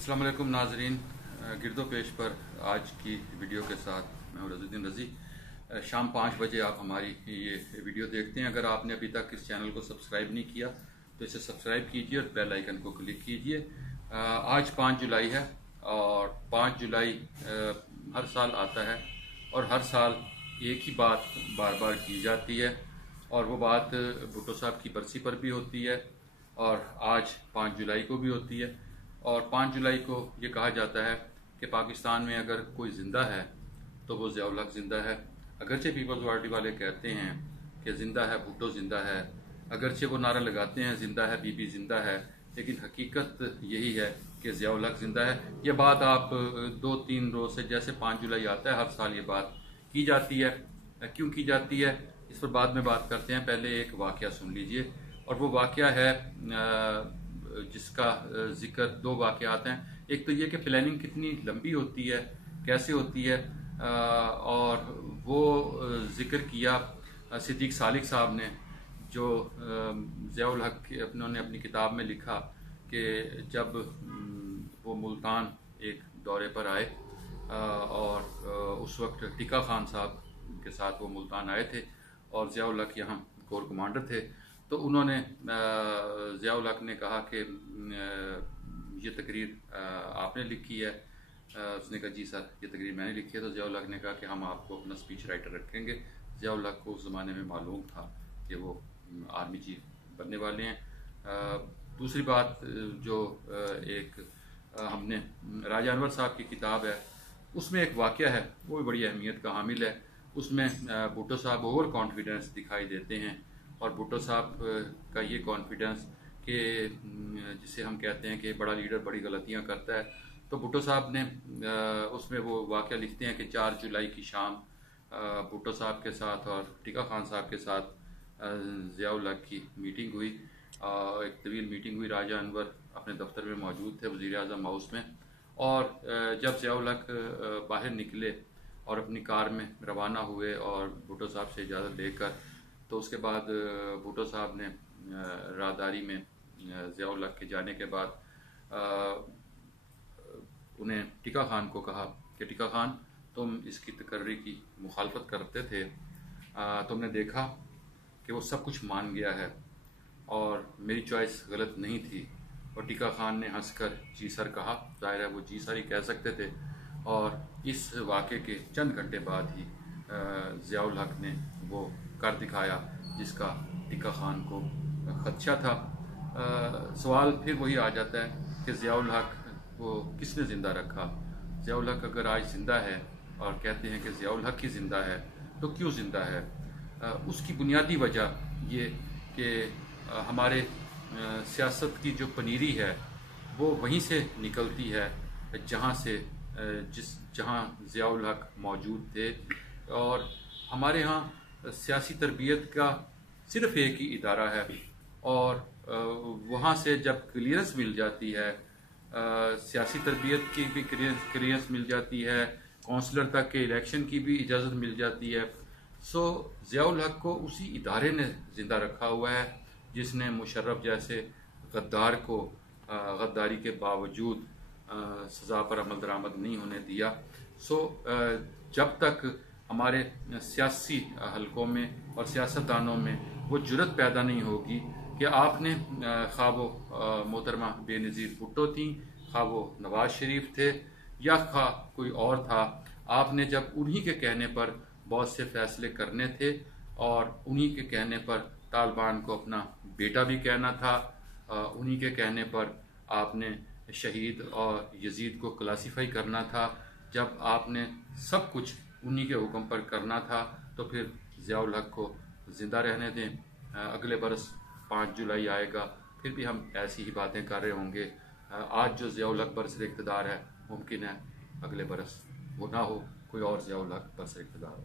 अस्सलाम वालेकुम नाजरीन, गिरदो पेश पर आज की वीडियो के साथ मैं हूं रज़ीउद्दीन रज़ी। शाम 5 बजे आप हमारी ये वीडियो देखते हैं। अगर आपने अभी तक इस चैनल को सब्सक्राइब नहीं किया तो इसे सब्सक्राइब कीजिए और बेल आइकन को क्लिक कीजिए। आज 5 जुलाई है और 5 जुलाई हर साल आता है और हर साल एक ही बात बार बार की जाती है और वो बात भुट्टो साहब की बरसी पर भी होती है और आज 5 जुलाई को भी होती है। और 5 जुलाई को ये कहा जाता है कि पाकिस्तान में अगर कोई ज़िंदा है तो वो ज़िया उल हक ज़िंदा है। अगरचे पीपल्स पार्टी वाले कहते हैं कि ज़िंदा है भुट्टो ज़िंदा है, अगरचे वो नारा लगाते हैं ज़िंदा है बीबी ज़िंदा है, लेकिन हकीकत यही है कि ज़िया उल हक ज़िंदा है। ये बात आप 2-3 रोज़ से, जैसे 5 जुलाई आता है हर साल ये बात की जाती है। क्यों की जाती है इस पर बाद में बात करते हैं। पहले एक वाक़या सुन लीजिए और वो वाक़या है जिसका जिक्र 2 वाक़यात हैं। एक तो ये कि प्लानिंग कितनी लंबी होती है, कैसे होती है, और वो जिक्र किया सिद्दीक सालिक साहब ने, जो ज़िया उल हक उन्होंने अपनी किताब में लिखा कि जब वो मुल्तान एक दौरे पर आए और उस वक्त टिक्का खान साहब के साथ वो मुल्तान आए थे और ज़िया उल हक यहाँ कोर कमांडर थे। तो उन्होंने ज़िया उल हक ने कहा कि ये तकरीर आपने लिखी है। उसने कहा जी सर ये तकरीर मैंने लिखी है। तो ज़िया उल हक ने कहा कि हम आपको अपना स्पीच राइटर रखेंगे। ज़िया उल हक को उस ज़माने में मालूम था कि वो आर्मी चीफ बनने वाले हैं। दूसरी बात जो एक हमने राजा अनवर साहब की किताब है उसमें एक वाक़या है, वो भी बड़ी अहमियत का हामिल है। उसमें भुट्टो साहब ओवर कॉन्फिडेंस दिखाई देते हैं और भुट्टो साहब का ये कॉन्फिडेंस कि जिसे हम कहते हैं कि बड़ा लीडर बड़ी गलतियां करता है। तो भुट्टो साहब ने उसमें वो वाक़या लिखते हैं कि 4 जुलाई की शाम भुट्टो साहब के साथ और टिक्का खान साहब के साथ ज़िया उल हक की मीटिंग हुई। एक तवील मीटिंग हुई। राजा अनवर अपने दफ्तर में मौजूद थे, वज़ीर आज़म हाउस में। और जब ज़िया उल हक बाहर निकले और अपनी कार में रवाना हुए और भुट्टो साहब से इजाज़त लेकर, तो उसके बाद भुट्टो साहब ने राहदारी में ज़िया उल हक के जाने के बाद उन्हें टिक्का खान को कहा कि टिक्का खान तुम इसकी तकर्री की मुखालफत करते थे, तुमने देखा कि वो सब कुछ मान गया है और मेरी चॉइस गलत नहीं थी। और टिक्का खान ने हंसकर जी सर कहा। ज़ाहिर है वो जी सर ही कह सकते थे। और इस वाक़े के चंद घंटे बाद ही ज़िया उल हक ने वो कर दिखाया जिसका टिक्का खान को खदशा था। सवाल फिर वही आ जाता है कि ज़िया उल हक को किसने ज़िंदा रखा। ज़िया उल हक अगर आज ज़िंदा है और कहते हैं कि ज़िया उल हक ही ज़िंदा है तो क्यों ज़िंदा है? उसकी बुनियादी वजह ये कि हमारे सियासत की जो पनीरी है वो वहीं से निकलती है जहाँ ज़िया उल हक मौजूद थे। और हमारे यहाँ सियासी तरबियत का सिर्फ़ एक ही इदारा है और वहाँ से जब क्लियरेंस मिल जाती है, सियासी तरबियत की भी क्लियरेंस मिल जाती है, काउंसलर तक के इलेक्शन की भी इजाज़त मिल जाती है। सो ज़िया उल हक को उसी इदारे ने ज़िंदा रखा हुआ है जिसने मुशर्रफ जैसे गद्दार को गद्दारी के बावजूद सज़ा पर अमल दरामद नहीं होने दिया। सो जब तक हमारे सियासी हलकों में और सियासतदानों में वो जुर्रत पैदा नहीं होगी कि आपने खा वो मोहतरमा बेनज़ीर भुट्टो थी, खा वो नवाज शरीफ थे या खा कोई और था, आपने जब उन्हीं के कहने पर बहुत से फैसले करने थे और उन्हीं के कहने पर तालिबान को अपना बेटा भी कहना था, उन्हीं के कहने पर आपने शहीद और यजीद को क्लासीफाई करना था, जब आपने सब कुछ उन्हीं के हुक्म पर करना था, तो फिर ज़िया उल हक को ज़िंदा रहने दें। अगले बरस 5 जुलाई आएगा, फिर भी हम ऐसी ही बातें कर रहे होंगे। आज जो ज़िया उल हक बरसर इक़्तिदार है मुमकिन है अगले बरस वो ना हो, कोई और ज़िया उल हक बरसर इक़्तिदार हो।